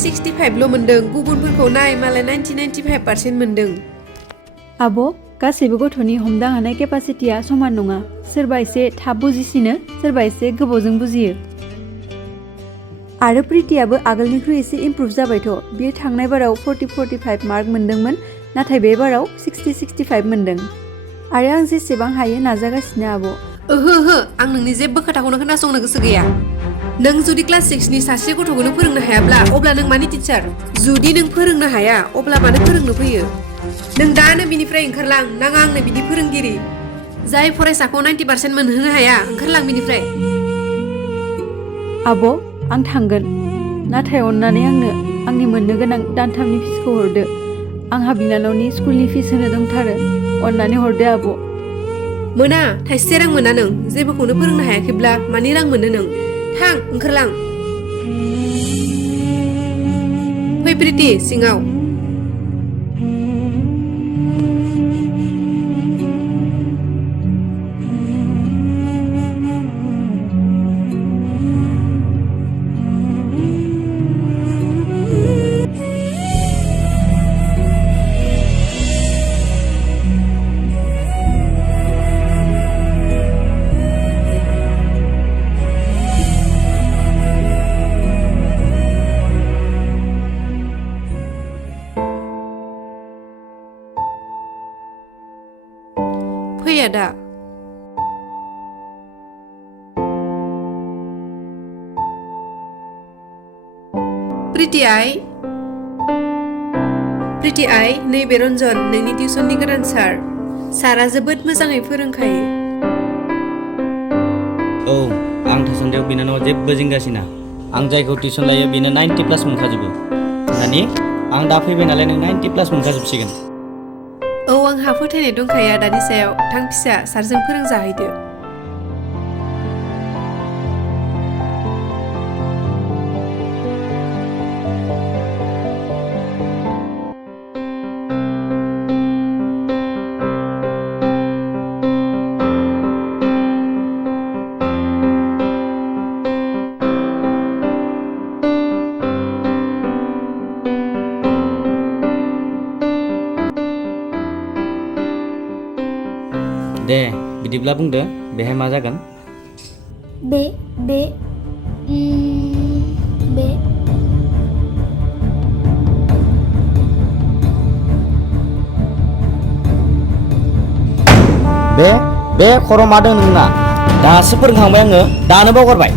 65ल' मोनदों गुबुनफोरखौ नाय मालाय 90-95% मोनदों। आब' गासैबो गथ'नि हमदां हानाय केपासिटिया समान नङा। सोरबा एसे थाब बुजिसिनो सोरबा एसे गोबावजों बुजियो। आरो प्रितियाबो आगोलनिख्रुइ एसे इमप्रुभ जाबायथ'। बियो थांनाय बाराव 40-45 मार्क मोनदोंमोन नाथाय बे बाराव 60-65 मोनदों। आरो आं जेसेबां हायो नाजागासिनो आब'। ओहो आं नोंनि जेबो खोथाखौनो खोनासंनो गोसो गैया। नों जुदि क्लास 6नि सासे गथ'खौनो फोरोंनो हायाब्ला अब्ला नों मानि टिचार? जुदि नों फोरोंनो हाया अब्ला मानो फोरोंनो फैयो? नों दानो बिनिफ्राय ओंखारलां, नाङा आंनो बिदि फोरोंगिरि। जाय फरायसाखौ 90% मोनहोनो हाया ओंखारलां बिनिफ्राय। आब' आं थांगोन, नाथाय अन्नानै आंनो आंनि मोननो गोनां दानथामनि फिसखौ हरदो। आंहा बिनानावनि स्कुलनि फिस होनो दंथारो, अन्नानै हरदो आब'। मोना, थाइसे रां मोना नों। जेबोखौनो फोरोंनो हायाखैब्ला मानि रां मोनो नों? थां ओंखारलां। फै प्रिति सिङाव। फै आदा। प्रिति आइ, नैबे रन्जन नोंनि टिउसननि गोदान सार। सारा जोबोद मोजाङै फोरोंखायो। औ, आं थासान्दियाव बिनानावा जेबो जिंगासिना। आं जायखौ टिउसन लायो बेनो 90+ मोनखाजोबो। नानि आं दा फैबाय नालाय नों 90+ मोनखाजोबसिगोन। औ, आंहा फोथायनाय दंखायो आदानि सायाव। थां फिसा, सारजों फोरोंजाहैदो। दे बिदिब्ला बुंदो बेहाय मा जागोन? बे खर' मा दों नोंना? दासो फोरोंखांबाय आङो, दानो बावगारबाय।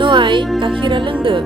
न'आइ, गाखिरा लोंदो।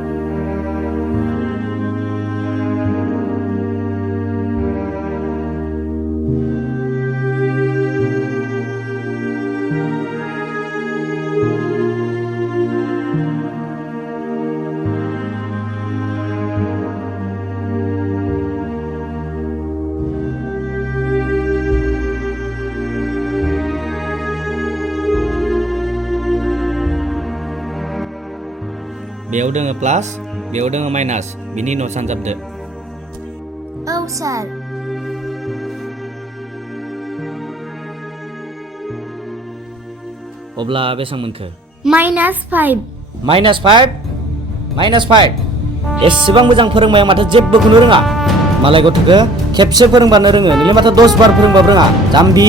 बेयाव दोङो प्लास, बेयाव दोङो माइनास, बिनि उनाव सानजाबदो। औ सार। अब्ला बेसां मोनखो? -5। -5? एसेबां मोजां फोरोंबाय आं माथो जेबोखौनो रोङा। मालाय गथ'खौ खेबसे फोरोंबानो रोङो, नोंलाय माथो 10 बार फोरोंबाबो रोङा, जाम्बि।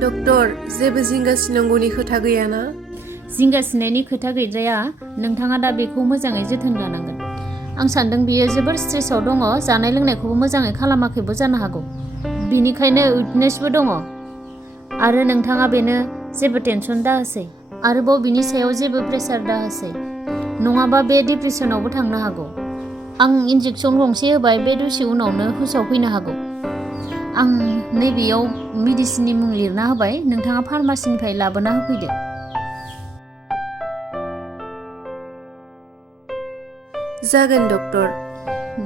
डक्टर जेबो जिंगासिनांगौनि खोथा गैयाना जिंगासिनायनि खोथा गैद्राया नोंथाङा दा बेखौ मोजाङै जोथोन लानांगोन आं सान्दों बियो जोबोर स्ट्रेसआव दङ जानाय लोंनायखौबो मोजाङै खालामाखैबो जानो हागौ बिनिखायनो उइकनेसबो दङ आरो नोंथाङा बेनो जेबो टेनसन दाहोसै आरोबाव बिनि सायाव जेबो प्रेसार दाहोसै नङाबा बे डिप्रेसनावबो थांनो हागौ आं इन्जेक्सन गंसे होबाय बे दसे उनावनो हुसाव फैनो हागौ आं नैबेयाव मेडिसिननि मुं लिरना होबाय नोंथाङा फार्मासिनिफ्राय लाबोना होफैदो जागोन डक्टर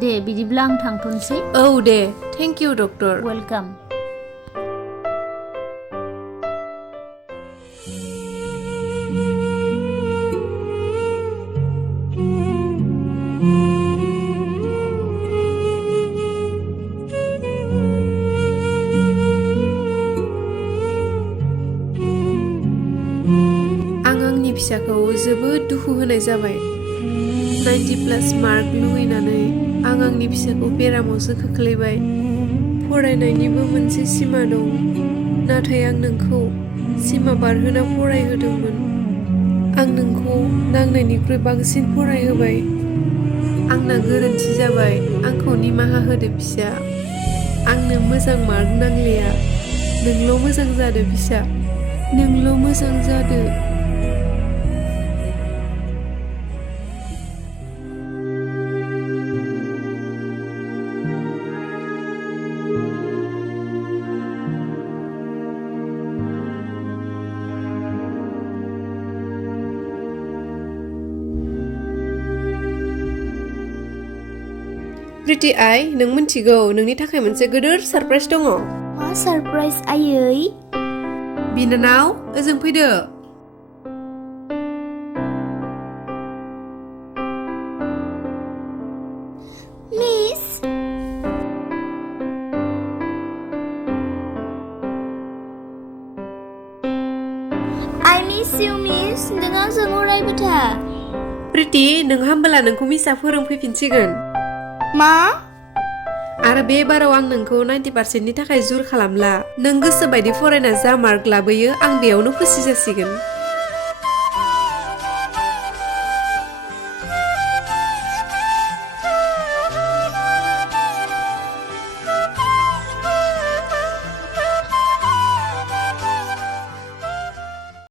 दे बिदिब्ला आं थांथ'नोसै औ दे थेंक इउ डक्टर वेलकाम आं आंनि फिसाखौ जोबोद दुखु होनाय जाबाय 90+ मार्क लुबैनानै आं आंनि फिसाखौ बेरामावसो खोख्लैबाय फरायनायनिबो मोनसे सिमा दं नाथाय आं नोंखौ सिमा बारहोना फरायहोदोंमोन आं नोंखौ नांनायनिख्रुइ बांसिन फरायहोबाय आंना गोरोन्थि जाबाय आंखौ निमाहा होदो फिसा आंनो मोजां मार्क नांलिया नोंल' मोजां जादो फिसा नोंल' मोजां जादो प्रिटि आइ नों मिन्थिगौ नोंनि थाखाय मोनसे गिदिर सरप्राइज दङ मा सरप्राइज आयै बिनानाव ओजों फैदो miss I miss you miss नों आंजों अरायबो था प्रिटि नों हामबोला नोंखौ मिसआ फोरोंफैफिनसिगोन मा आरो बे बाराव आं नोंखौ 90%नि थाखाय जुर खालामला नों गोसो बायदि फरायना जा मार्क लाबोयो आं बेयावनो खुसि जासिगोन